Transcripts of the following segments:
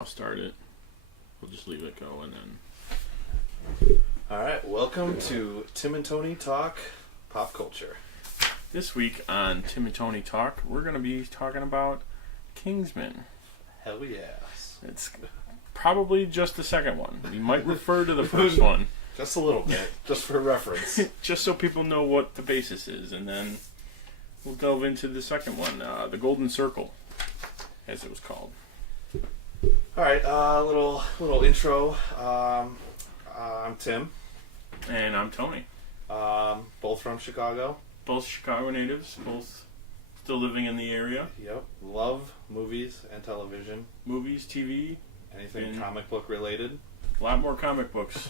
I'll start it. We'll just leave it go and then. Alright, welcome to Tim and Tony Talk Pop Culture. This week on Tim and Tony Talk, we're going to be talking about Kingsman. Hell yes. It's probably just the second one. We might refer to the first one. Just a little bit, just for reference. Just so people know what the basis is, and then we'll delve into the second one, the Golden Circle, as it was called. Alright, little intro. I'm Tim. And I'm Tony. Both from Chicago. Both Chicago natives, both still living in the area. Yep. Love movies and television. Movies, TV. Anything comic book related. A lot more comic books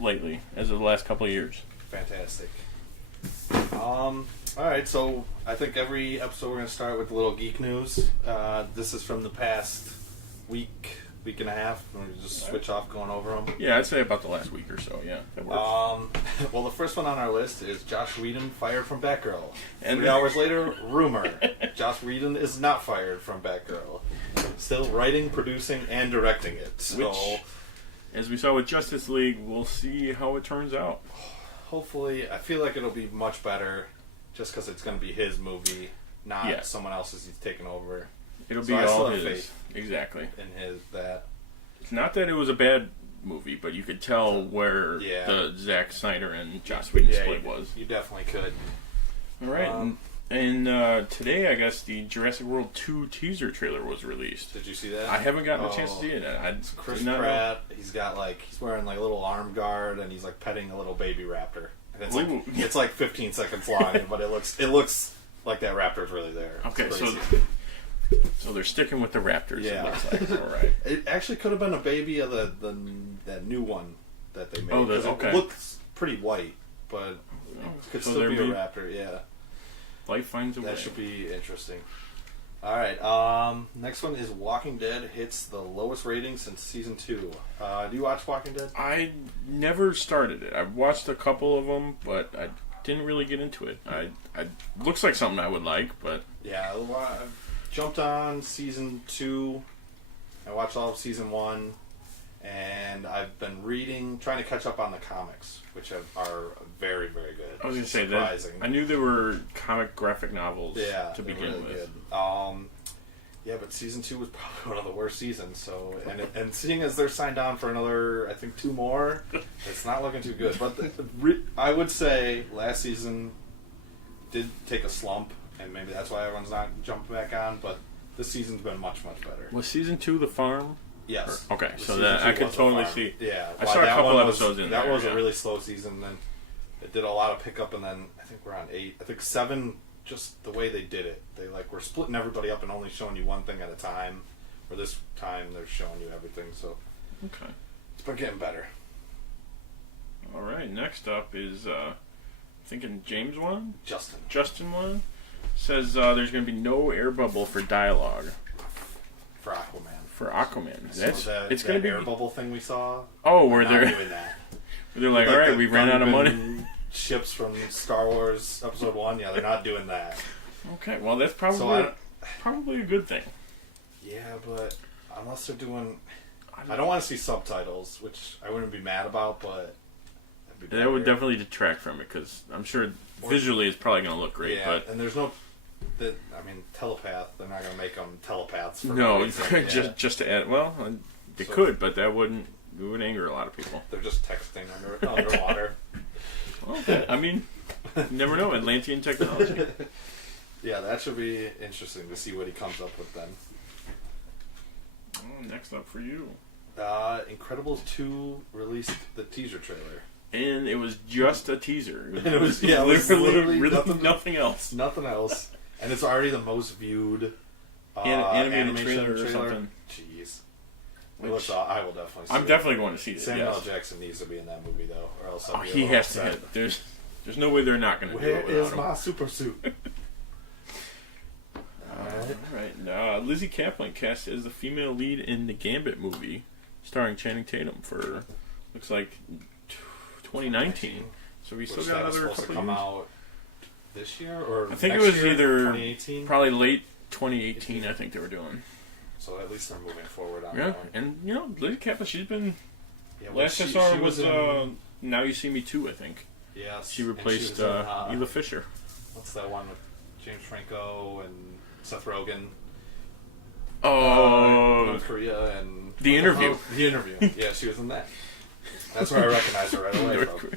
lately, as of the last couple of years. Fantastic. Alright, so I think every episode we're going to start with a little geek news. This is from the past week and a half. We're going to just switch off going over them. Yeah, I'd say about the last week or so, yeah. That works. Well, the first one on our list is Joss Whedon fired from Batgirl. And 3 hours later, rumor. Joss Whedon is not fired from Batgirl. Still writing, producing, and directing it. So, which, as we saw with Justice League, we'll see how it turns out. Hopefully, I feel like it'll be much better just because it's going to be his movie, not someone else's he's taken over. It'll be all his. Exactly. In that. It's not that it was a bad movie, but you could tell where the Zack Snyder and Joss Whedon split was. You definitely could. All right. And today, I guess, the Jurassic World 2 teaser trailer was released. Did you see that? I haven't gotten a chance to see it. It's Chris Pratt. He's got he's wearing a little arm guard, and he's petting a little baby raptor. And it's like 15 seconds long, but it looks like that raptor's really there. Okay, so they're sticking with the raptors. Yeah. It looks like. All right. It actually could have been a baby of that new one that they made. Oh, okay. It looks pretty white, but it could still be a raptor. Yeah. Life finds a way. That should be interesting. All right. Next one is Walking Dead hits the lowest rating since season 2. Do you watch Walking Dead? I never started it. I've watched a couple of them, but I didn't really get into it. I looks like something I would like, but yeah. I jumped on season 2. I watched all of season 1, and I've been trying to catch up on the comics, which are very, very good. I was going to say that. I knew there were comic graphic novels to begin really with. Good. Yeah, but season 2 was probably one of the worst seasons. So, and seeing as they're signed on for another, I think 2 more, it's not looking too good. But I would say last season did take a slump, and maybe that's why everyone's not jumping back on. But this season's been much, much better. Was season 2 The Farm? Yes. Okay, so that I could totally see. Yeah, I saw a couple episodes in there. That was a really slow season. Then it did a lot of pickup, and then I think we're on 8. I think 7. Just the way they did it, they were splitting everybody up and only showing you one thing at a time. Where this time they're showing you everything. So okay, it's been getting better. All right, next up is thinking James one. Justin one says there's going to be no air bubble for dialogue for Aquaman. It's going to be air bubble thing we saw. Oh, where they're doing that. They're like, all right, we ran out of money. Ships from Star Wars Episode 1, they're not doing that. Okay, well, that's probably a good thing. Yeah, but unless they're doing... I don't want to see subtitles, which I wouldn't be mad about, but... That would definitely detract from it, because I'm sure visually it's probably going to look great. Yeah, but and there's no... telepath, they're not going to make them telepaths for no, just to add... Well, they could, but it would anger a lot of people. They're just texting underwater. Okay. I mean, you never know. Atlantean technology. Yeah, that should be interesting to see what he comes up with then. Next up for you. Incredibles 2 released the teaser trailer. And it was just a teaser. It was literally nothing else. Nothing else. And it's already the most viewed animated trailer or something. Jeez. I will definitely see I'm definitely going to see it. Samuel L. Jackson needs to be in that movie, though, or else I'll be he has to hit. There's no way they're not going to do it. Where is my super suit? All right. Lizzie Kaplan cast as the female lead in the Gambit movie, starring Channing Tatum for looks like 2019. So we still got another couple of years. Come out this year or I think it was year, either 2018? Probably late 2018. I think they were doing. So at least they're moving forward on Yeah, that one. and Lady Kaplan, she's been. Yeah, Last I saw her was Now You See Me Too, I think. Yes. She replaced Eva Fisher. What's that one with James Franco and Seth Rogen? North Korea and... The Interview. The Interview. Yeah, she was in that. That's where I recognized her right away from.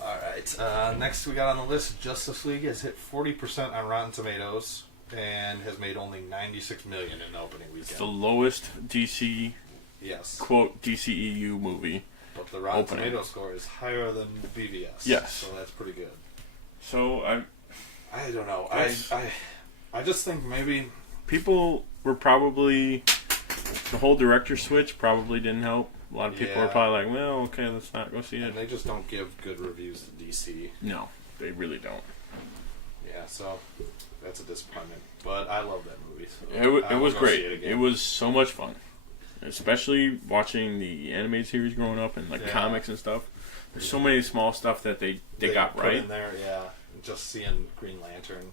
Alright, next we got on the list, Justice League has hit 40% on Rotten Tomatoes and has made only $96 million in the opening weekend. It's the lowest DC, quote, DCEU movie. But the Rotten Tomato score is higher than BVS. Yes. So that's pretty good. So, I don't know. I just think maybe... People were probably... The whole director switch probably didn't help. A lot of people were probably like, well, okay, let's not go see it. And they just don't give good reviews to DC. No, they really don't. Yeah, so that's a disappointment. But I love that movie. So it was great. It was so much fun. Especially watching the animated series growing up and comics and stuff. There's so many small stuff that they got put right. In there, yeah. Just seeing Green Lantern.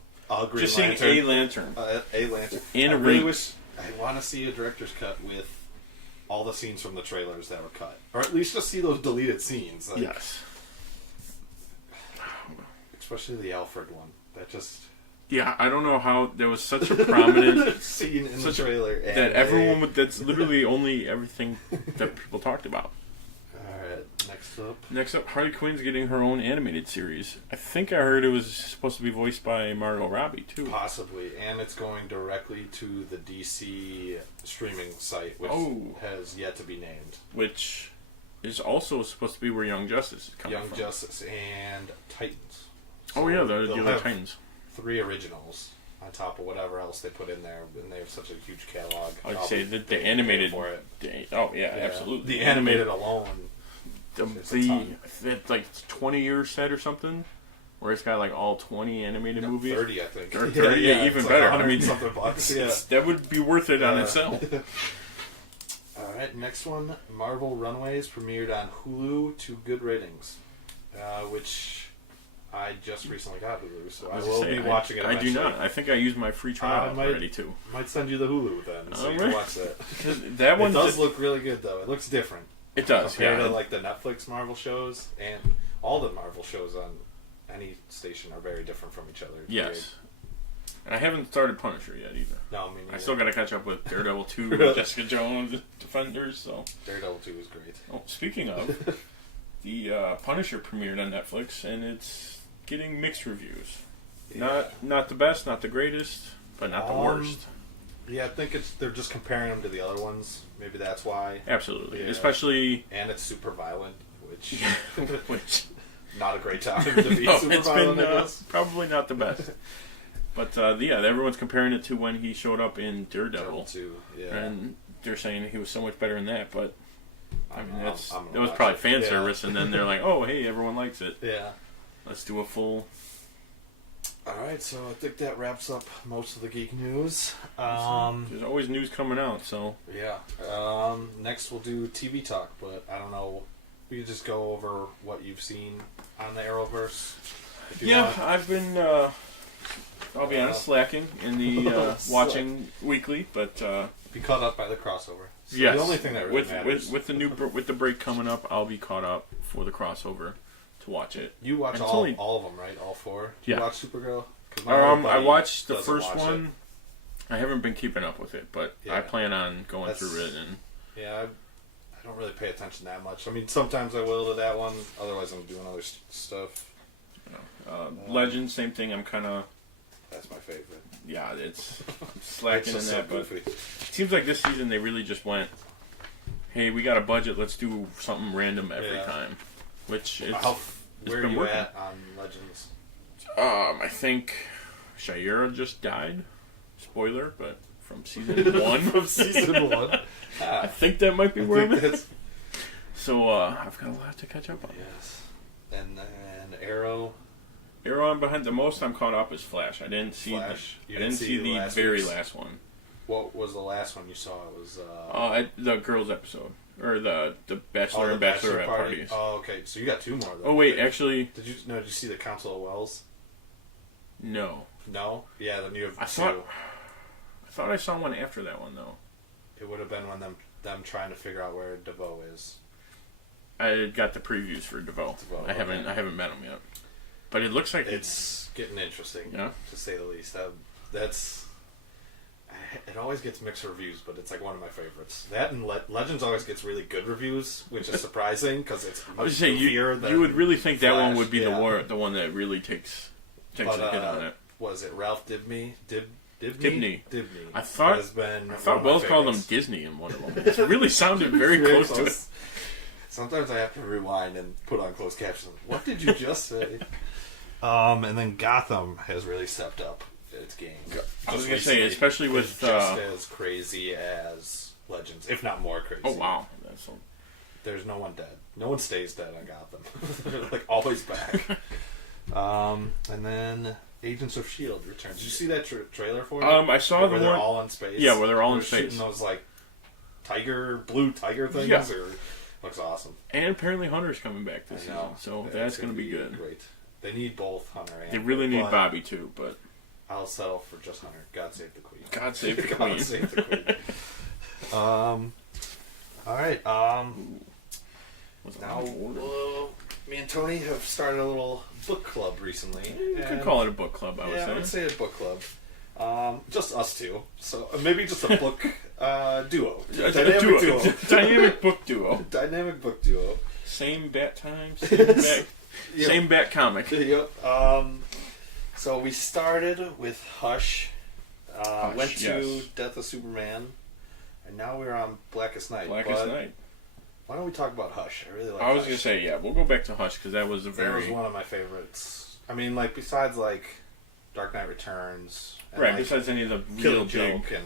Seeing a Lantern. A Lantern. And I really wish... I want to see a director's cut with all the scenes from the trailers that were cut. Or at least just see those deleted scenes. Yes. Especially the Alfred one. That just... Yeah, I don't know how there was such a prominent scene in the trailer. That everyone would... That's literally only everything that people talked about. Alright, Next up, Harley Quinn's getting her own animated series. I think I heard it was supposed to be voiced by Margot Robbie, too. Possibly. And it's going directly to the DC streaming site, which has yet to be named. Which is also supposed to be where Young Justice is coming from. Young Justice and Titans. So the other Titans. 3 originals on top of whatever else they put in there, and they have such a huge catalog. I'd say that the animated... for it. Absolutely. The animated alone... It's like 20-year set or something, where it's got like all 20 animated movies. 30, I think. Or 30, even better. I mean, something bucks. That would be worth it on itself. All right, next one, Marvel Runaways premiered on Hulu to good ratings, which I just recently got Hulu, so I will be watching it eventually. I do not. I think I used my free trial already too. Might send you the Hulu then, so you can watch that. That one does look really good though. It looks different. It does, compared to like the Netflix Marvel shows, and all the Marvel shows on any station are very different from each other. Yes. And I haven't started Punisher yet either. No, me neither. I still got to catch up with Daredevil 2, Jessica Jones, Defenders. So Daredevil 2 is great. Oh, speaking of, the Punisher premiered on Netflix, and it's getting mixed reviews. Yeah. Not the best, not the greatest, but not the worst. Yeah, I think they're just comparing them to the other ones. Maybe that's why. Absolutely, especially... And it's super violent, which... not a great time to be super violent, I guess. Probably not the best. But, everyone's comparing it to when he showed up in Daredevil. 2, yeah. And they're saying he was so much better in that, but... I mean, that was probably fan service, and then they're like, oh, hey, everyone likes it. Yeah. Let's do a full... Alright, so I think that wraps up most of the geek news. There's always news coming out, so... Yeah. Next we'll do TV talk, but I don't know. We could just go over what you've seen on the Arrowverse. I've been, I'll be honest, slacking in the watching weekly, but... be caught up by the crossover. So yes. The only thing that really matters. With the break coming up, I'll be caught up for the crossover. To watch it. You watch all of them, right? All 4? Do you watch Supergirl? I watched the first one. I haven't been keeping up with it, but I plan on going through it. And I don't really pay attention that much. I mean, sometimes I will to that one. Otherwise, I'm doing other stuff. Legends, same thing. I'm kind of... That's my favorite. Yeah, it's slacking in that. Goofy. But it seems like this season they really just went, hey, we got a budget. Let's do something random every time. Which where are you at on Legends? I think Shaira just died. Spoiler, but from season 1. From season 1. I think that might be where I'm at. So I've got a lot to catch up on. Yes. And then Arrow. I'm behind. The most I'm caught up is Flash. I didn't see Flash. I didn't see the very last one. What was the last one you saw? It was the girls episode. Or the Bachelor and Bachelorette parties. Oh, okay. So you got 2 more, though. Oh, wait, actually... Did you see the Council of Wells? No. No? Yeah, then you have I thought I saw one after that one, though. It would have been when them trying to figure out where DeVoe is. I got the previews for DeVoe. I haven't met him yet, but it looks like it's getting interesting. Yeah, to say the least. That's it always gets mixed reviews, but it's like one of my favorites. That and Legends always gets really good reviews, which is surprising because it's. I was saying you would really think Flash, that one would be the one that really takes a hit on it. Was it Ralph Dibny? Dibny. I thought both called him Disney in one of them. It really sounded very close to it. Sometimes I have to rewind and put on closed captions. What did you just say? And then Gotham has really stepped up its game. I was going to say, especially with just as crazy as Legends, if not more crazy. Oh wow, There's no one dead. No one stays dead on Gotham. They're like always back. And then Agents of S.H.I.E.L.D. returns. Did you see that trailer for it? I saw where they're all in space. Yeah, where they're all in space. Shooting those like blue tiger things. Yeah. Looks awesome. And apparently Hunter's coming back this season, so that's going to be good. Great. They need both Hunter and they really need Bobby too, but I'll settle for just Hunter. God save the Queen. God save the Queen. God save the Queen. All right. Now, me and Tony have started a little book club recently. You could call it a book club, I would say. I would say a book club. Just us two. So maybe just a book duo. Dynamic book duo. Dynamic book duo. Same bat time, same bat comic. Yep. So we started with Hush. Went to Death of Superman. And now we're on Blackest Night. Blackest Night. Why don't we talk about Hush? I really like I was going to say, yeah, we'll go back to Hush because that was That was one of my favorites. I mean, like, besides, like, Dark Knight Returns. And, right, like, besides any of the Killing real Joke big... and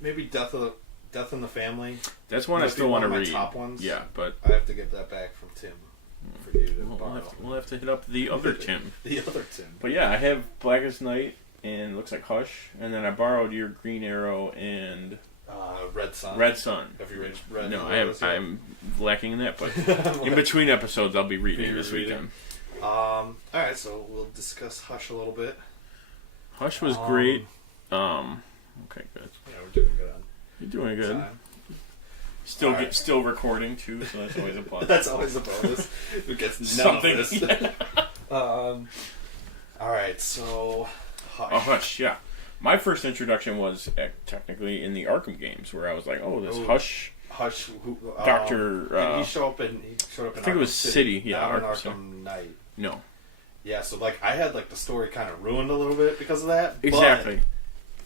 maybe Death in the Family. That's one I still want to read. My top ones. Yeah, but... I have to get that back from Tim for you to borrow. We'll have to hit up the other Tim. The other Tim. But yeah, I have Blackest Night and looks like Hush, and then I borrowed your Green Arrow and... Red Sun. Red Sun. Have you read No, I have. I'm lacking in that, but in between episodes, I'll be reading this weekend. All right, so we'll discuss Hush a little bit. Hush was great. Okay, good. Yeah, we're doing good on. You're doing good. Time. Still recording too, so that's always a plus. That's always a bonus. Who gets something? All right, so Hush. Hush, yeah. My first introduction was technically in the Arkham games, where I was like, "Oh, this Hush, Doctor." He showed up in. I think it was City. Yeah, not Arkham Knight. No. Yeah, so like I had like the story kind of ruined a little bit because of that. Exactly.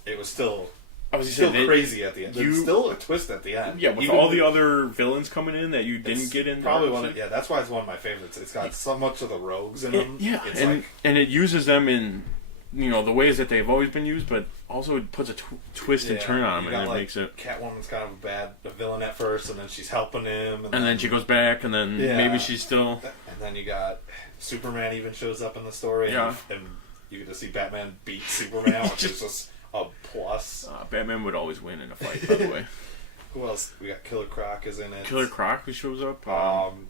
But it was still. I was still crazy at the end. There's still a twist at the end. Yeah, with all the other villains coming in that you didn't get in. Probably one. Yeah, that's why it's one of my favorites. It's got so much of the rogues in them. Yeah, and it uses them in. The ways that they've always been used, but also it puts a twist and turn on them, and it makes it... Catwoman's kind of a villain at first, and then she's helping him. And then she goes back, and then maybe she's still... And then you got... Superman even shows up in the story, and you get to see Batman beat Superman, which is just a plus. Batman would always win in a fight, by the way. Who else? We got Killer Croc is in it. Killer Croc who shows up?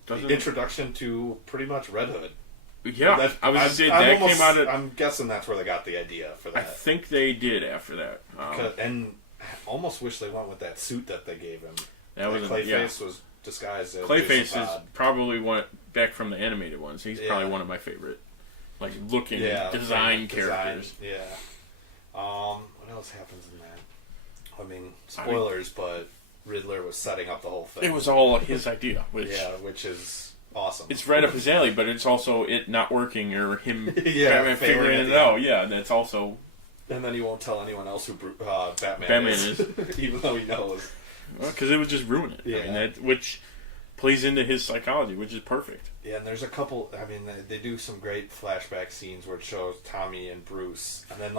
The introduction to pretty much Red Hood. Yeah, I was going to say that came out of... I'm guessing that's where they got the idea for that. I think they did after that. And I almost wish they went with that suit that they gave him. Clayface was disguised as Clayface is probably one back from the animated ones. He's probably one of my favorite, looking design characters. Yeah. What else happens in that? I mean, spoilers, but Riddler was setting up the whole thing. It was all his idea, which is awesome. It's right up his alley, but it's also it not working or him Batman figuring it out. Yeah, that's also. And then he won't tell anyone else who Batman is, even though he knows. Because it would just ruin it. Yeah. I mean, which plays into his psychology, which is perfect. Yeah, and there's a couple. I mean, they do some great flashback scenes where it shows Tommy and Bruce, and then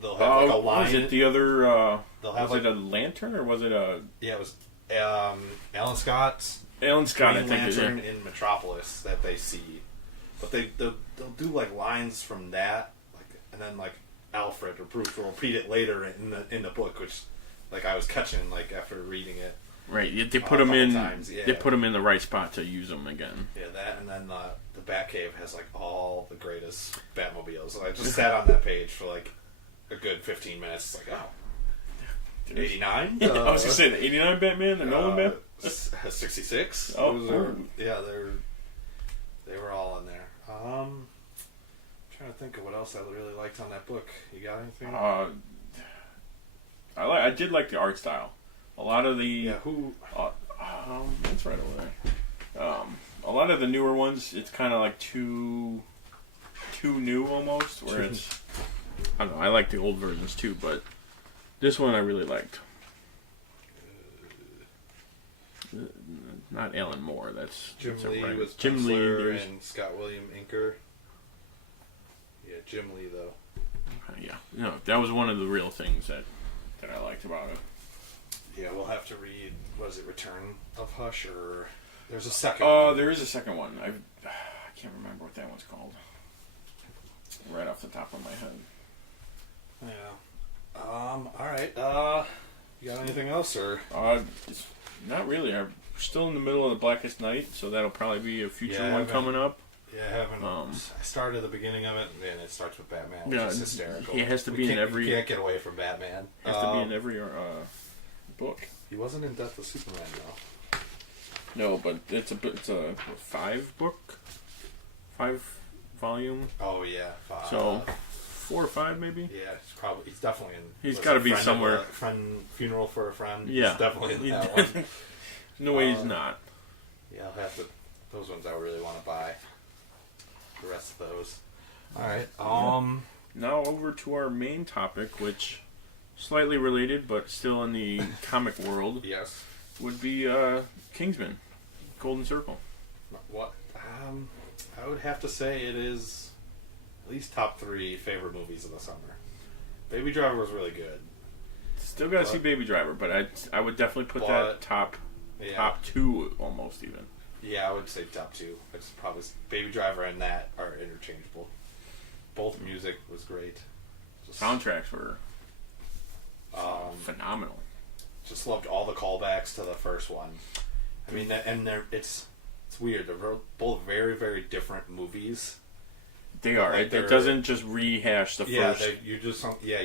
they'll have a line. Was it the other? They'll have was it a lantern or was it a? Yeah, it was Alan Scott's. Alan Scott, Green Lantern in Metropolis that they see, but they'll do lines from that, and then Alfred or Bruce will repeat it later in the book, which I was catching after reading it. Right, they put them in. They put them in the right spot to use them again. Yeah, that, and then the Batcave has all the greatest Batmobiles. So I just sat on that page for a good 15 minutes. 89? I was gonna say the 89 Batman, the Nolan Batman. 66. Oh, they were all in there. I'm trying to think of what else I really liked on that book. You got anything? I did like the art style. A lot of the it's right over there. A lot of the newer ones, it's kind of like too new almost. Where it's, I don't know. I like the old versions too, but this one I really liked. Not Alan Moore. That's Jim that's Lee right. was Jim Lee and Scott William Inker. Yeah, Jim Lee though. Yeah, no, that was one of the real things that I liked about it. Yeah, we'll have to read. What is it? Return of Hush, or there's a second. one. There is a second one. I can't remember what that one's called. Right off the top of my head. Yeah. All right. You got anything else, or? It's not really. We're still in the middle of the Blackest Night, so that'll probably be a future one coming up. Yeah, I haven't. I started at the beginning of it, and it starts with Batman, which is hysterical. He has to be in every. You can't get away from Batman. Has to be in every book. He wasn't in Death of Superman though. No, but it's a 5 volume. Oh yeah, 5. So 4 or 5 maybe. Yeah, he's definitely in. He's got to be somewhere. Funeral for a Friend. Yeah, he's definitely in that one. No way he's not. Yeah, I'll have to. Those ones I really want to buy. The rest of those. All right. Now over to our main topic, which slightly related but still in the comic world. Yes. Would be Kingsman, Golden Circle. What? I would have to say it is at least top 3 favorite movies of the summer. Baby Driver was really good. Still got to see Baby Driver, but I would definitely put that top 2 almost even. Yeah, I would say top 2. It's probably Baby Driver and that are interchangeable. Both music was great. Soundtracks were phenomenal. Just loved all the callbacks to the first one. I mean, it's weird. They're both very, very different movies. They are. It doesn't just rehash the first. You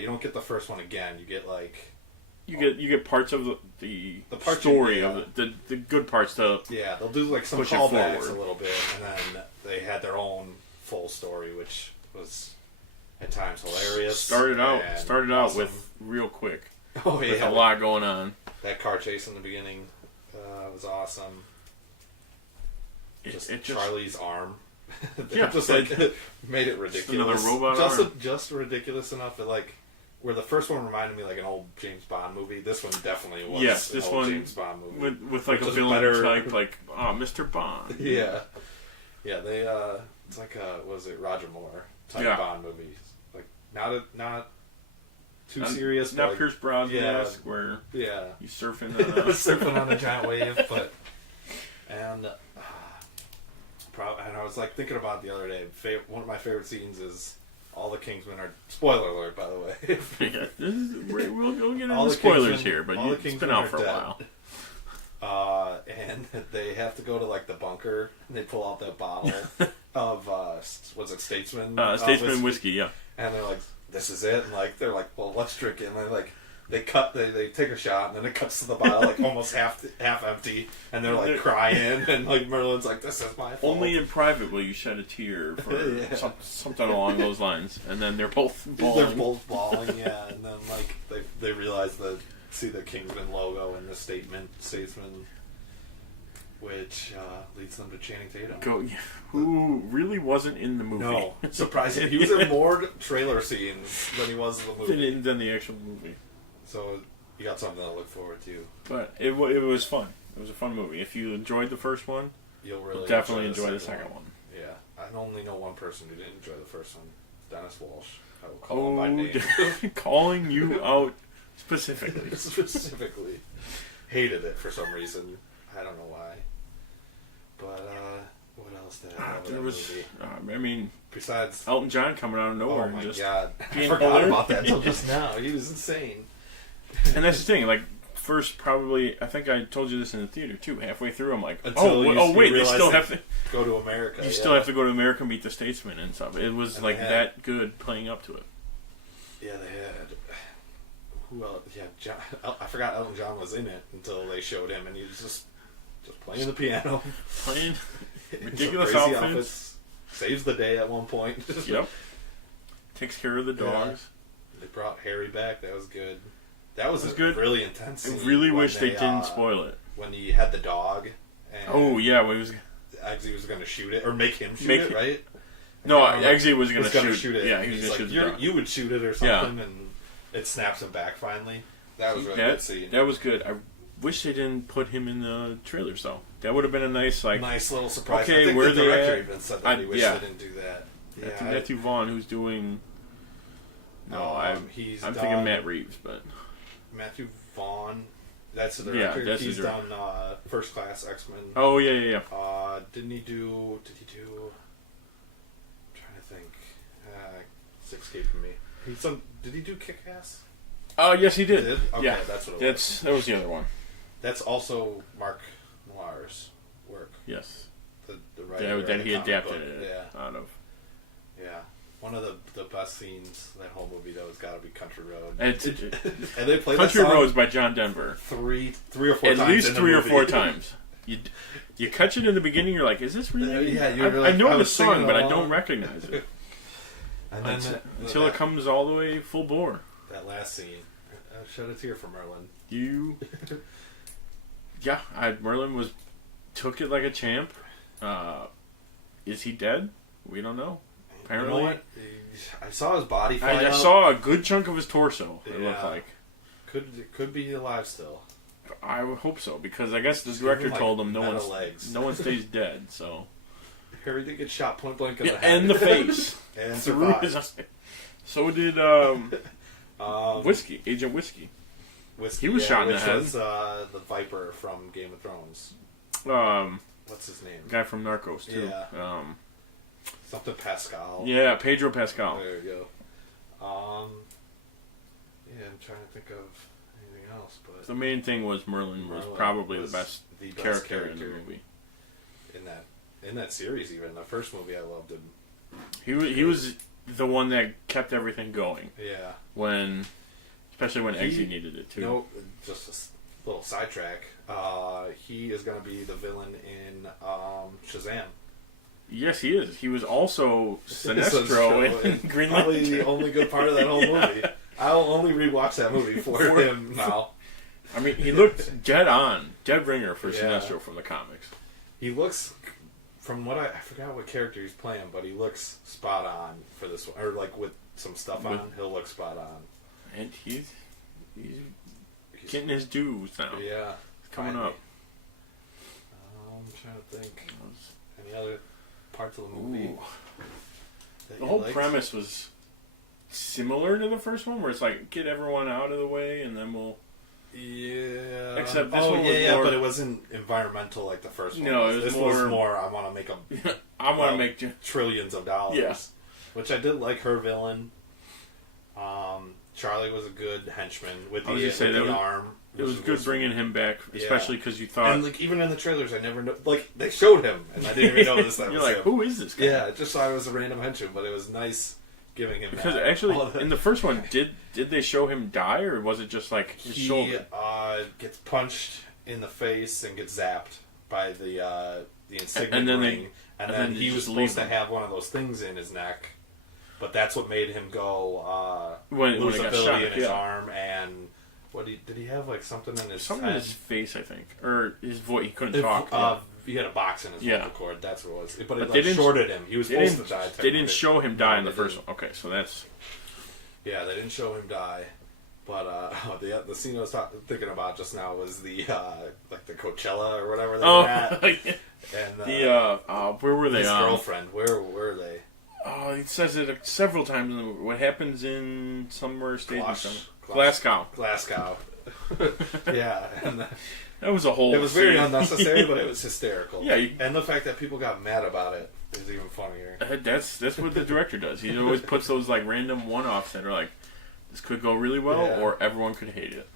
don't get the first one again. You get like. You get parts of the story of the good parts. They'll do like some callbacks a little bit, and then they had their own full story, which was at times hilarious. Started out awesome. with real quick. Oh yeah, with a lot going on. That car chase in the beginning was awesome. Just Charlie's arm. Just made it ridiculous. Another robot arm. Just ridiculous enough that like. Where the first one reminded me like an old James Bond movie, this one definitely was an old James Bond movie. With like a villain type, like, Mr. Bond. Yeah. Yeah, they, it's like was it Roger Moore type Bond movie. Like, not too serious. Not Pierce Brosnan-esque, where he's surfing surfing on a giant wave, but... And I was like thinking about it the other day, one of my favorite scenes is... All the Kingsmen are... Spoiler alert, by the way. We'll get into spoilers here, but it's been out for a while. And they have to go to, like, the bunker, and they pull out that bottle of, was it Statesman? Statesman whiskey, yeah. And they're like, this is it? And, like, they're like, well, let's drink it. And they're like... They take a shot, and then it cuts to the bottle, like, almost half empty, and they're, like, crying, and, like, Merlin's like, this is my fault. Only in private will you shed a tear for something along those lines, and then they're both bawling. They're both bawling, yeah, and then, like, they realize see the Kingsman logo in the Statesman, which leads them to Channing Tatum. Who really wasn't in the movie. No, surprising. He was in more trailer scenes than he was in the movie. Than the actual movie. So you got something to look forward to. But it was fun. It was a fun movie. If you enjoyed the first one, you'll definitely enjoy the second one. Yeah. I only know one person who didn't enjoy the first one. Dennis Walsh. I will call him by name. Calling you out specifically. Specifically. Hated it for some reason. I don't know why. But, what else did I have in that movie? I mean, besides Elton John coming out of nowhere. Oh my God. I forgot about that until just now. He was insane. And that's the thing, like, first probably, I think I told you this in the theater too, halfway through I'm like, wait, they still have to go to America. You still have to go to America and meet the Statesman and stuff. It was that good playing up to it. Yeah, they had, who else? Yeah, I forgot Elton John was in it until they showed him, and he was just playing the piano, playing ridiculous crazy outfits. Saves the day at one point. Yep. Takes care of the dogs. They brought Harry back. That was good. That was good. Really intense. I really wish they didn't spoil it. When he had the dog. And when he was Eggsy was going to shoot it or make him shoot it, right? No, Eggsy was going to shoot it. Yeah, he was going to shoot it. You would shoot it or something, and it snaps him back finally. That was really good scene. That was good. I wish they didn't put him in the trailers though. That would have been a nice little surprise. Okay, I think where the director even said that he wished they didn't do that. Yeah, Matthew Vaughn, who's doing. No, I'm thinking Matt Reeves, but Matthew Vaughn. That's the director. Yeah, he's done First Class, X-Men. Oh yeah. Did he do? I'm trying to think. It's escaping me. Did he do Kick-Ass? Oh yes, he did. Okay, yeah, that's what it was. That was the other one. That's also Mark Millar's work. Yes. The writer that he adapted book. it out of. Yeah. One of the best scenes in that whole movie, though, has got to be Country Road. And they played Country Roads by John Denver. Three or four times. At least 3 or 4 times. You catch it in the beginning, you're like, is this really? I know the song, but I don't recognize it. And then until it comes all the way full bore. That last scene. Shed a tear for Merlin. Merlin took it like a champ. Is he dead? We don't know. Apparently, you know what? I saw his body fly I saw a good chunk of his torso. It looked like could be alive still. I would hope so, because I guess the director told him no one stays dead. So Harry did get shot point blank in the head and the face, and through his eyes. So did Whiskey, Agent Whiskey. He was shot in the head. Was the Viper from Game of Thrones. What's his name? Guy from Narcos too. Yeah. Something Pascal. Yeah, Pedro Pascal. There you go. Yeah, I'm trying to think of anything else, but the main thing was Merlin was probably the best character in the movie. In that series, even the first movie, I loved him. He was the one that kept everything going. Yeah. Especially when Eggsy needed it too. No, just a little sidetrack. He is going to be the villain in Shazam. Yes, he is. He was also Sinestro in Green Lantern. Probably the only good part of that whole movie. I'll only rewatch that movie for him now. I mean, he looked dead ringer for Sinestro from the comics. He looks, from what I forgot what character he's playing, but he looks spot on for this one. Or like with some stuff on, he'll look spot on. And he's getting his dues now. Yeah. Coming up. I'm trying to think. Any other parts of the movie? The whole premise was similar to the first one, where it's like, get everyone out of the way, and then we'll... Yeah. Except this one was more... but it wasn't environmental like the first one. No, it was more, I want to make I want to make... trillions of dollars. Yeah. Which I did like her villain. Charlie was a good henchman with the arm. It was good bringing him back, especially because you thought... And like, even in the trailers, I never know... Like, they showed him, and I didn't even notice that You're was like, him. who is this guy? Yeah, I just thought it was a random henchman, but it was nice giving him because that. Actually, in the first one, did they show him die, or was it just like his shoulder? He gets punched in the face and gets zapped by the insignia ring. And then he was supposed to have one of those things in his neck. But that's what made him go lose ability in his arm, and did he have like something in his in his face, I think, or his voice? He couldn't talk. He had a box in his vocal cord. That's what it was. But it they shorted him. He was supposed to die. They didn't show him die in the first one. Okay, so that's they didn't show him die. But the scene I was thinking about just now was the like the Coachella or whatever they were at. And where were they? His girlfriend. Where were they? Oh, it says it several times in the movie. What happens in Summer Stage? Glasgow. Yeah, and that was a whole. It was very unnecessary, but it was hysterical. Yeah, and the fact that people got mad about it is even funnier. That's what the director does. He always puts those like random one-offs that are like, this could go really well, or everyone could hate it.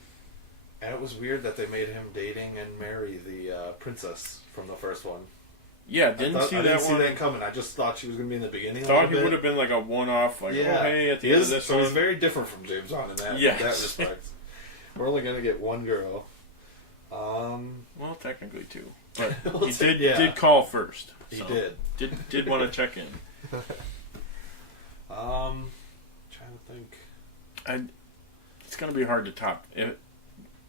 And it was weird that they made him dating and marry the princess from the first one. Yeah, I didn't see that coming. I just thought she was going to be in the beginning. Thought he would have been like a one-off, like, hey, at the end of this so he's very different from James Bond in that respect. We're only gonna get one girl. Well, technically two, but Well, he did call first. He so did want to check in. Trying to think. It's gonna be hard to top.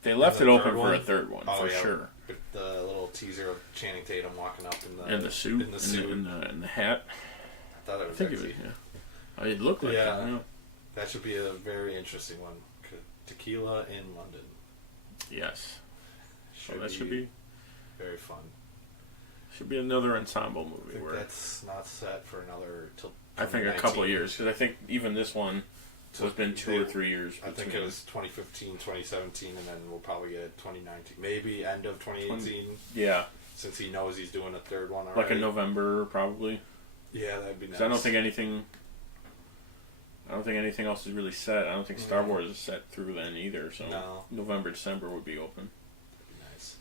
They left it open for a third one for yeah. sure. With the little teaser of Channing Tatum walking up in the suit, in the hat. I thought it was. It looked like yeah. it. Yeah. That should be a very interesting one. Tequila in London. Yes. So that should be very fun. Should be another ensemble movie. I think that's not set for another till. I think a couple of years, because I think even this one has been 2 or 3 years. I think it was 2015, 2017, and then we'll probably get 2019, maybe end of 2018. Yeah. Since he knows he's doing a third one already. Like in November, probably. Yeah, that'd be nice. I don't think anything else is really set. I don't think Star Wars is set through then either. So no. November, December would be open. That'd be nice.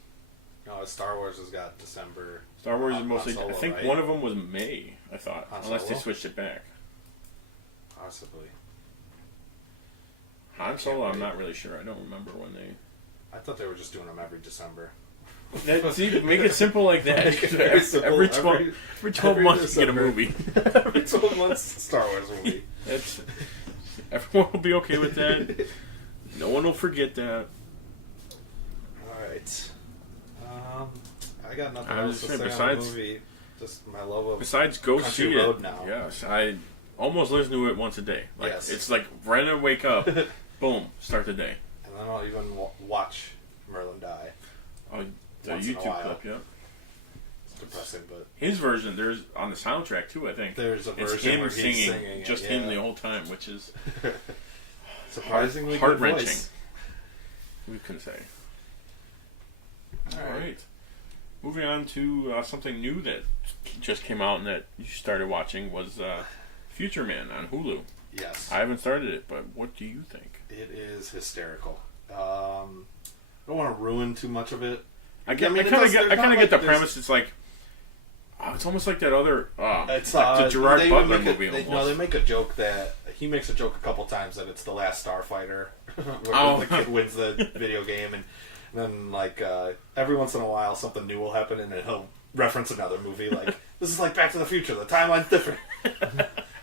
No, Star Wars has got December. Star Wars is mostly. Solo, I think right? one of them was May. I thought, Han unless they Solo? switched it back. Possibly. Han Solo, I'm not really sure. I don't remember when they. I thought they were just doing them every December. See, make it simple like that. Every 12 months you get a movie. Every 12 months, Star Wars movie. Everyone will be okay with that. No one will forget that. Alright. I got nothing else to say on the movie. Just my love of besides go Country see Road it. now. Yes, I almost listen to it once a day. Like yes. It's like right when I wake up, boom, start the day. And then I'll even watch Merlin die. Oh, the Once in a YouTube while. clip, yeah. It's depressing, but his version, there's on the soundtrack too. I think there's a it's version him where singing, he's singing just him the whole time, which is surprisingly heart good wrenching. voice. We can say. All right. Moving on to something new that just came out and that you started watching was Future Man on Hulu. Yes. I haven't started it, but what do you think? It is hysterical. I don't want to ruin too much of it. I kind of get the premise. It's like, it's almost like that other, it's like the Gerard Butler movie. They make a joke that he makes a joke a couple times that it's the last Starfighter, where the kid wins the video game, and then like every once in a while something new will happen, and then he'll reference another movie like this is like Back to the Future. The timeline's different,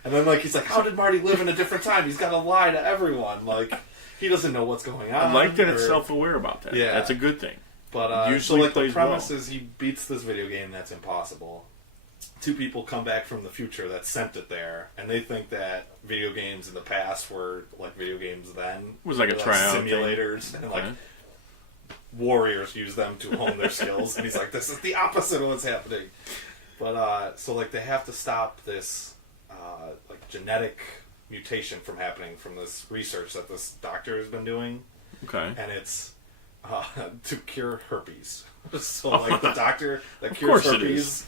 and then like he's like, how did Marty live in a different time? He's got to lie to everyone. Like he doesn't know what's going on. I like that it's self-aware about that. Yeah, that's a good thing. But usually so like the premise well. is he beats this video game that's impossible. Two people come back from the future that sent it there, and they think that video games in the past were like video games then. It was like a tryout simulators, and like warriors use them to hone their skills. And he's like, this is the opposite of what's happening. But so like they have to stop this like genetic mutation from happening from this research that this doctor has been doing. Okay. And it's to cure herpes. So like the doctor that cures herpes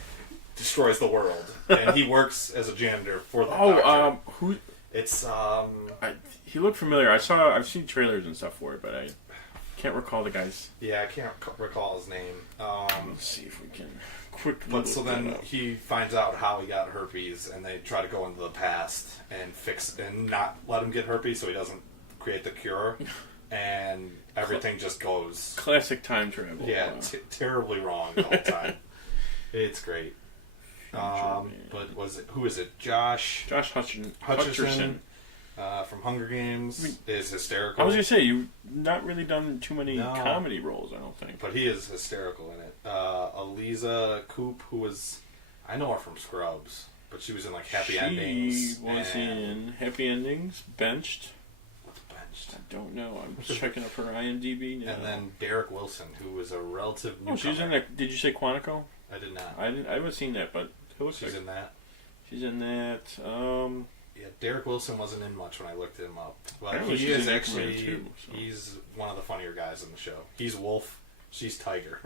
destroys the world, and he works as a janitor for the doctor. Who? It's he looked familiar. I've seen trailers and stuff for it, but I can't recall the guy's. Yeah, I can't recall his name. Let's see if we can quickly. But so then he finds out how he got herpes, and they try to go into the past and fix and not let him get herpes, so he doesn't create the cure, and everything just goes classic time travel. Yeah, terribly wrong the whole time. It's great. But who is it? Josh Hutcherson from Hunger Games is hysterical. I was gonna say you've not really done too many comedy roles, I don't think. But he is hysterical in it. Eliza Coop, who was, I know her from Scrubs, but she was in like Happy Endings. She was in Happy Endings. Benched. What's Benched? I don't know. I'm just checking up her IMDb now. And then Derek Wilson, who was a relative newcomer. Oh, she's in that. Did you say Quantico? I did not. I haven't seen that, but it looks she's in that. She's in that. Yeah, Derek Wilson wasn't in much when I looked him up. But Apparently he is actually too, so. He's one of the funnier guys in the show. He's Wolf, she's Tiger.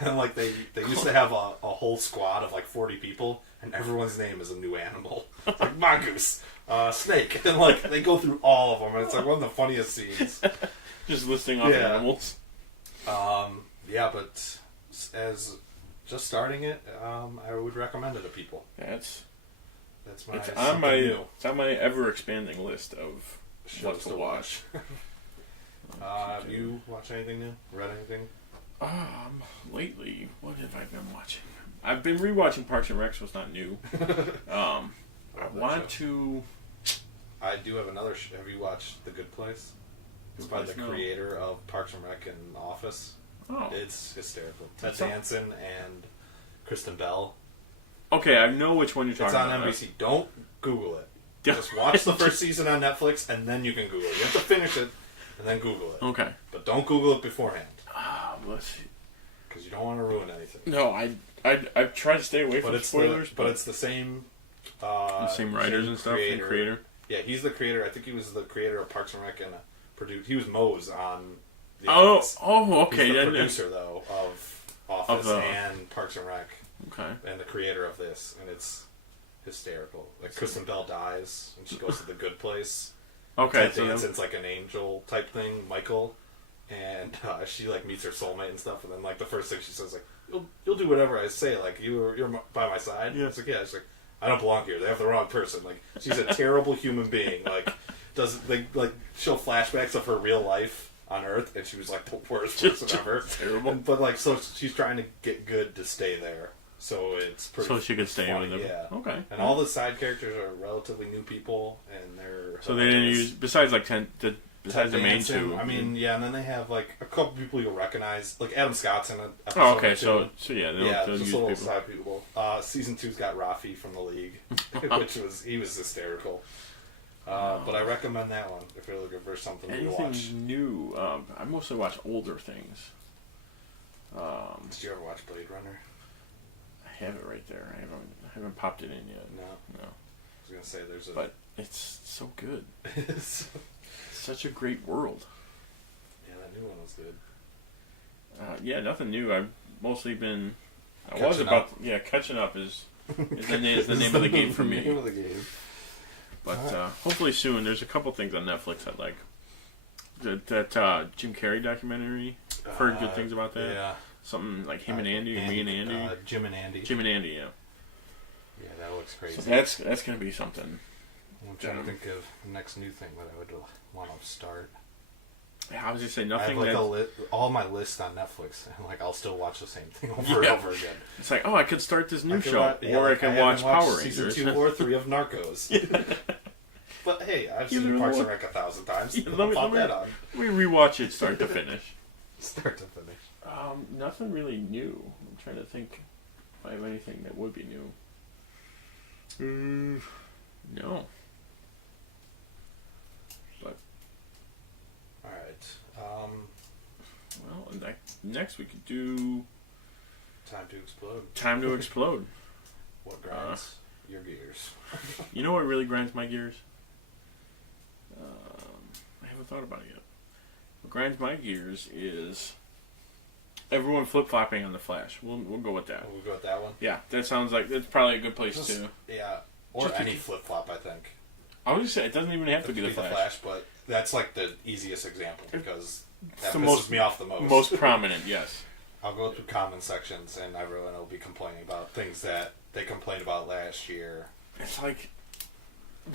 And like they used to have a whole squad of like 40 people, and everyone's name is a new animal. It's like Mongoose, Snake, and like they go through all of them, and it's like one of the funniest scenes. Just listing off animals. Yeah, but as just starting it, I would recommend it to people. It's on my ever expanding list of shows what to watch. Have you watched anything new? Read anything? Lately, what have I been watching? I've been rewatching Parks and Rec, so it's not new. I want to. I do have another. Have you watched The Good Place? It's by the creator of Parks and Rec and Office. Oh, it's hysterical. Ted Danson and Kristen Bell. Okay, I know which one you're talking about. It's on NBC. Don't Google it. Just watch the first season on Netflix, and then you can Google it. You have to finish it, and then Google it. Okay. But don't Google it beforehand. Let's see. Because you don't want to ruin anything. No, I try to stay away from spoilers. But it's the same... the same writers and stuff, and creator. Yeah, he's the creator. I think he was the creator of Parks and Rec and he was Mose on The Office. Okay. He's the producer, though, of Office and Parks and Rec. Okay. And the creator of this, and it's hysterical. Like, Kristen Bell dies, and she goes to the good place. Okay. Ted Danson's like an angel type thing, Michael, and she like meets her soulmate and stuff, and then like the first thing she says, like, you'll do whatever I say, like you're by my side. Yeah. It's like, yeah. She's like, I don't belong here. They have the wrong person. Like, she's a terrible human being. Like, does like show flashbacks of her real life on Earth, and she was like the worst person ever. Terrible. But like, so she's trying to get good to stay there. So it's pretty. So she could stay funny, with them. Yeah. Okay. And all the side characters are relatively new people, and they're. So they didn't use besides like besides the main two. I mean, yeah, and then they have like a couple people you'll recognize, like Adam Scott's in an episode. Oh, okay. So yeah, they'll just use little people. side people. Season 2's got Rafi from The League, he was hysterical. But I recommend that one if you're looking for something to watch. Anything new? I mostly watch older things. Did you ever watch Blade Runner? I have it right there. I haven't popped it in yet. No. I was gonna say there's a. But it's so good. It's such a great world. Yeah, that new one was good. Yeah, nothing new. I've mostly been. Catching up is the name of the game for me. Name of the game. But hopefully soon. There's a couple things on Netflix I like. That Jim Carrey documentary. I've heard good things about that. Yeah. Something like him and Andy, or me and Andy. Jim and Andy. Jim and Andy, yeah. Yeah, that looks crazy. So that's going to be something. I'm trying to think of the next new thing that I would want to start. Yeah, I was just saying nothing. I have all my lists on Netflix, and like I'll still watch the same thing over and over again. It's like, I could start this new show, or I can watch Power Rangers. Season 2 or 3 of Narcos. But hey, I've seen Parks and Rec 1,000 times. Let me let me rewatch it start to finish. Start to finish. Nothing really new. I'm trying to think if I have anything that would be new. No. But all right. Well, next we could do Time to Explode. Time to Explode. What grinds your gears? You know what really grinds my gears? I haven't thought about it yet. What grinds my gears is everyone flip-flopping on the Flash. We'll go with that. We'll go with that one? Yeah, that sounds like that's probably a good place to. Yeah, or just any flip-flop, I think. I would just say it doesn't even have to be the Flash. But that's like the easiest example because that pisses me off the most. Most prominent, yes. I'll go through comment sections and everyone will be complaining about things that they complained about last year. It's like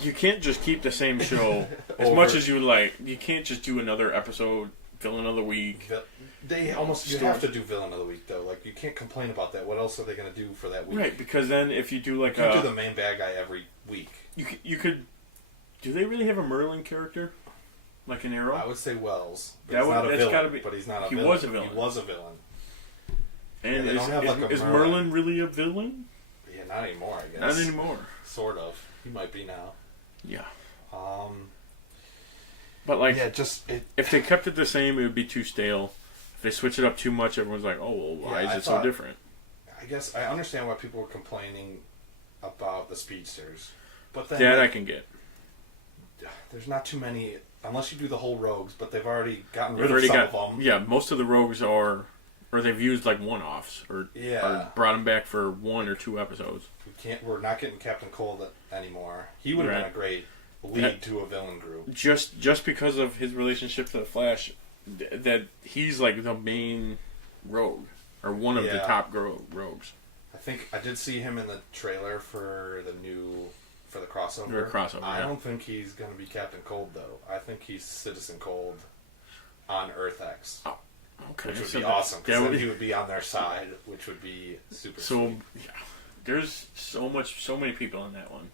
you can't just keep the same show as much as you would like. You can't just do another episode, villain of the week. You have to do villain of the week though. Like you can't complain about that. What else are they going to do for that week? Right, because then if you do like you can't do the main bad guy every week. You could. Do they really have a Merlin character? Like an Arrow? I would say Wells. But he's not a villain. But he's not a villain. He was a villain. And is Merlin really a villain? Yeah, not anymore, I guess. Not anymore. Sort of. He might be now. Yeah. But like, if they kept it the same, it would be too stale. If they switch it up too much, everyone's like, "Oh, well, why is it so different?" I guess I understand why people were complaining about the speedsters, but then that I can get. There's not too many, unless you do the whole rogues. But they've already gotten rid of some of them. Yeah, most of the rogues are, or they've used like one-offs, or brought them back for 1 or 2 episodes. We're not getting Captain Cold anymore. He would have been a great lead to a villain group. Just because of his relationship to the Flash, that he's like the main rogue, or one of the top rogues. I think I did see him in the trailer for the crossover. I don't think he's going to be Captain Cold though. I think he's Citizen Cold. on Earth X. Oh, okay. Which would be awesome, because then he would be on their side, which would be super sweet. Yeah, there's so many people in that one.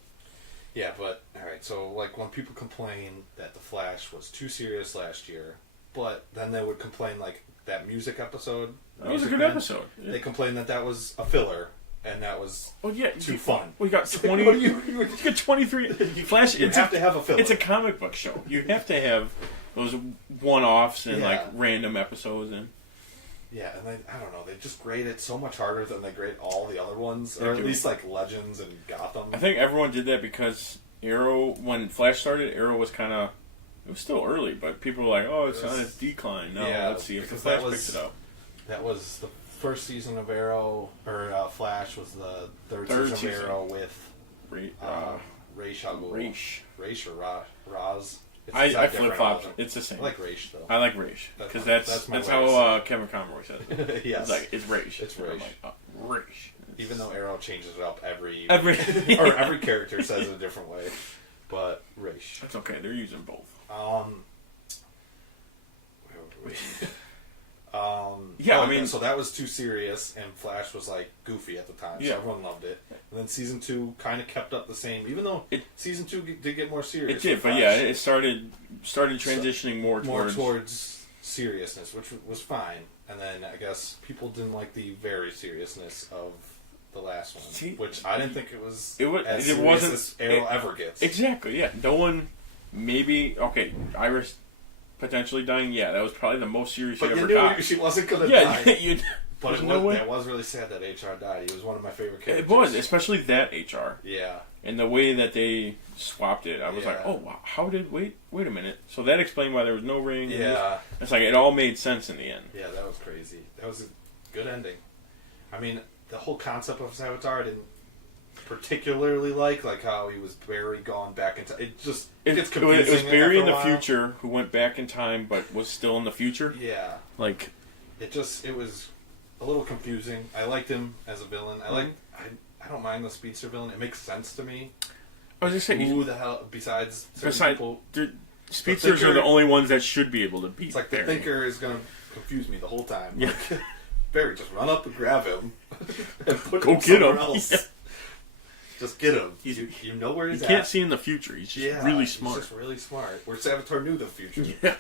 Yeah, but, alright, so, like, when people complain that The Flash was too serious last year, but then they would complain, like, that music episode. That was a good episode. Yeah. They complained that was a filler, and that was too fun. We got 20. You got 23. Flash. You have to have a filler. It's a comic book show. You have to have those one-offs and like random episodes and. Yeah, and I don't know. They just grade it so much harder than they grade all the other ones, or at least like Legends and Gotham. I think everyone did that because Arrow, when Flash started, Arrow was kind of. It was still early, but people were like, "Oh, it's on its decline." No, let's see if the Flash picks it up. That was the first season of Arrow, or Flash was the third season of Arrow with Raish or Raz. I flip flop. It's the same. I like Raish though. I like Raish because that's how Kevin Conroy says it. Yes, it's like it's Raish. It's Raish. Like, Raish. Even though Arrow changes it up every or every character says it a different way, but Raish. That's okay. They're using both. I mean, so that was too serious, and Flash was like goofy at the time, so everyone loved it. And then season 2 kind of kept up the same, even though season 2 did get more serious. It did, but it started transitioning more towards seriousness, which was fine. And then I guess people didn't like the very seriousness of the last one, which I didn't think it was as serious as Arrow ever gets. Exactly, yeah. No one, Iris potentially dying, that was probably the most serious you ever got. She wasn't going to die. But that was really sad that HR died. He was one of my favorite characters. It was, especially that HR. Yeah. And the way that they swapped it, I was like, oh, wow, how did... Wait a minute. So that explained why there was no ring. Yeah. It's like, it all made sense in the end. Yeah, that was crazy. That was a good ending. I mean, the whole concept of Savitar I didn't particularly like how he was Barry gone back into... It just gets confusing. It was Barry in the future who went back in time but was still in the future. Yeah. Like... It was a little confusing. I liked him as a villain. I don't mind the speedster villain. It makes sense to me. I was just saying... Who the hell, besides people... Speedsters are the only ones that should be able to beat It's like Barry. The Thinker is going to confuse me the whole time. Yeah. Like, Barry, just run up and grab him and put him somewhere else. Yeah. Just get him. You know where he's at. You can't see in the future. He's just really smart. He's just really smart. Where Savitar knew the future. Yeah.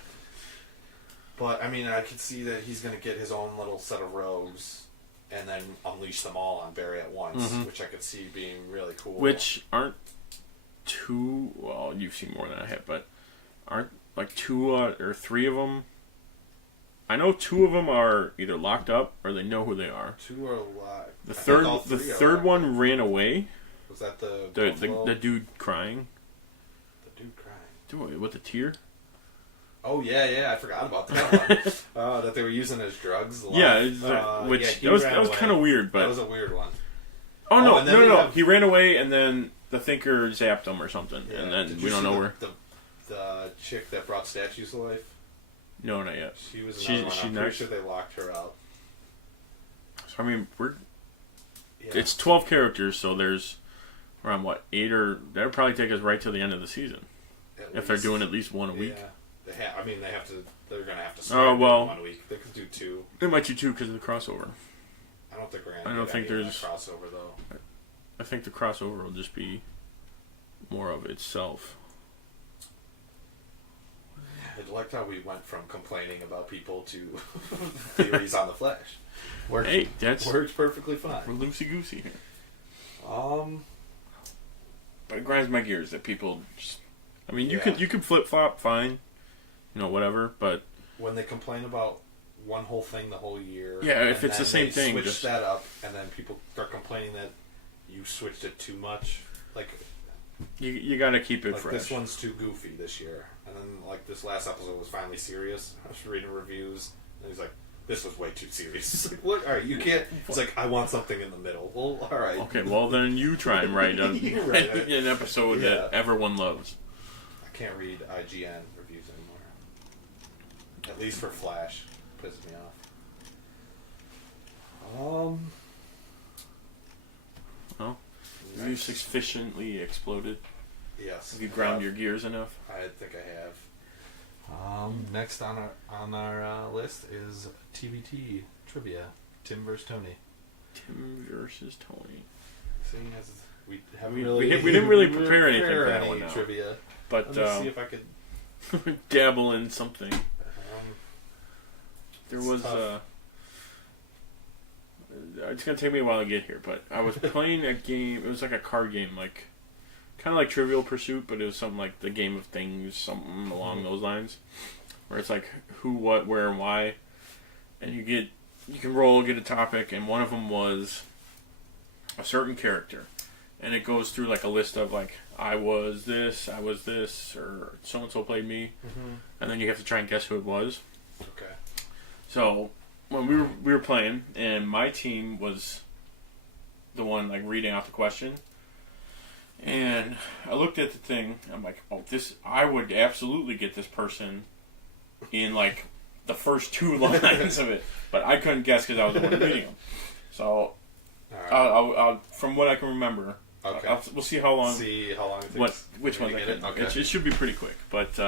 But, I mean, I could see that he's going to get his own little set of rogues and then unleash them all on Barry at once, which I could see being really cool. Which aren't two... Well, you've seen more than I have, but aren't like 2 or 3 of them... I know 2 of them are either locked up or they know who they are. 2 are alive. The third one ran away. Was that the dude crying? The dude crying. Dude, with the tear? Oh, yeah, I forgot about that one. That they were using as drugs. That was kind of weird, but... That was a weird one. Oh, no. He ran away, and then the Thinker zapped him or something, and then we don't know where. The chick that brought statues to life? No, not yet. She was another one. I'm pretty sure they locked her out. So, I mean, it's 12 characters, so there's around, 8 or... That would probably take us right to the end of the season. If they're doing at least one a week. Yeah. They're going to have to start 1 week. They could do 2. They might do 2 because of the crossover. I don't think there's a crossover, though. I think the crossover will just be more of itself. I liked how we went from complaining about people to theories on the Flash. Works perfectly fine. We're loosey-goosey here. But it grinds my gears that people just... I mean, you can flip-flop fine, whatever, but... When they complain about one whole thing the whole year... Yeah, if it's the same thing... switch that up, and then people start complaining that you switched it too much. Like... You gotta keep it fresh. This one's too goofy this year. And then, this last episode was finally serious. I was reading reviews, and he's like, this was way too serious. It's like, what? Alright, you can't... It's like, I want something in the middle. Well, alright. Okay, well then you try and write an episode that everyone loves. I can't read IGN reviews anymore. At least for Flash. Pisses me off. Well, have you sufficiently exploded? Yes. Have you ground your gears enough? I think I have. Next on our list is TBT trivia. Tim versus Tony. Tim versus Tony. Seeing as we didn't really prepare anything for that one now. Trivia. But let me see if I could dabble in something. There was it's gonna take me a while to get here, but I was playing a game. It was like a card game, like kind of like Trivial Pursuit, but it was something like the Game of Things, something along those lines, where it's like who, what, where, and why, and you can roll, get a topic, and one of them was a certain character, and it goes through like a list of like I was this, or so and so played me, and then you have to try and guess who it was. Okay. So when we were playing, and my team was the one like reading out the question, and I looked at the thing. I'm like, oh, I would absolutely get this person in like the first 2 lines of it, but I couldn't guess because I was the one reading them. So I'll, from what I can remember, okay. We'll see how long. See how long it takes. Which ones I can. Okay. It should be pretty quick, but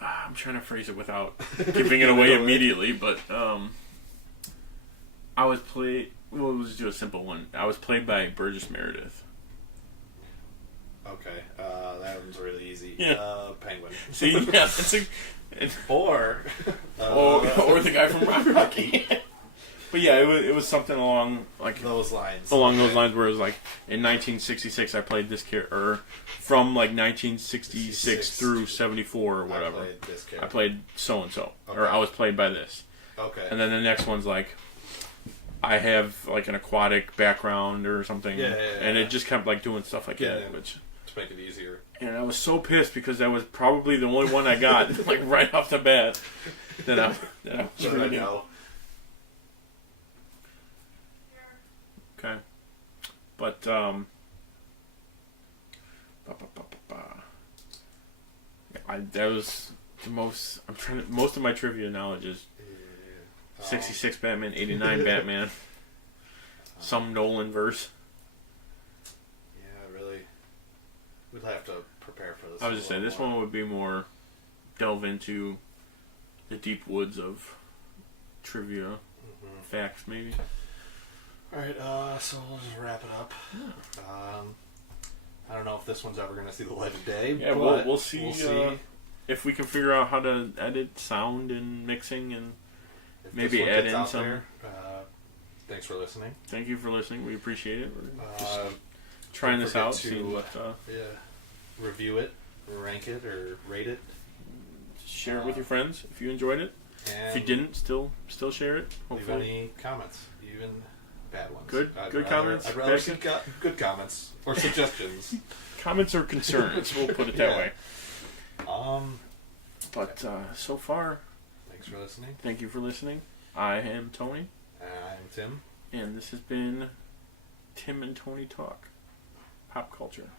I'm trying to phrase it without giving it away immediately. But I was played. Well, let's do a simple one. I was played by Burgess Meredith. Okay, that one's really easy. Yeah. Penguin. See, yeah, that's or the guy from Rocky. But yeah, it was something along like those lines. Those lines where it was like in 1966 I played this character, or from like 1966 through 74 or whatever. I played so and so, or I was played by this. Okay. And then the next one's like I have like an aquatic background or something, and it just kept like doing stuff like that, which to make it easier. And I was so pissed because that was probably the only one I got like right off the bat that I was reading. Okay, but that was the most. Most of my trivia knowledge is 66 Batman, 89 Batman, some Nolan verse. Yeah, really. We'd have to prepare for this. I was just saying this one would be more delve into the deep woods of trivia facts, maybe. Alright, so we'll just wrap it up. I don't know if this one's ever going to see the light of day. Yeah, but we'll see if we can figure out how to edit sound and mixing, and if maybe add in some. There, thanks for listening. Thank you for listening. We appreciate it. We're just trying this out, seeing what. Review it, rank it, or rate it. Share it with your friends if you enjoyed it. If you didn't, still share it. Hopefully. Leave any comments, even bad ones. Good comments. I'd rather see good comments or suggestions. Comments or concerns. We'll put it that way. But so far, thanks for listening. Thank you for listening. I am Tony. I'm Tim. And this has been Tim and Tony Talk. Pop culture.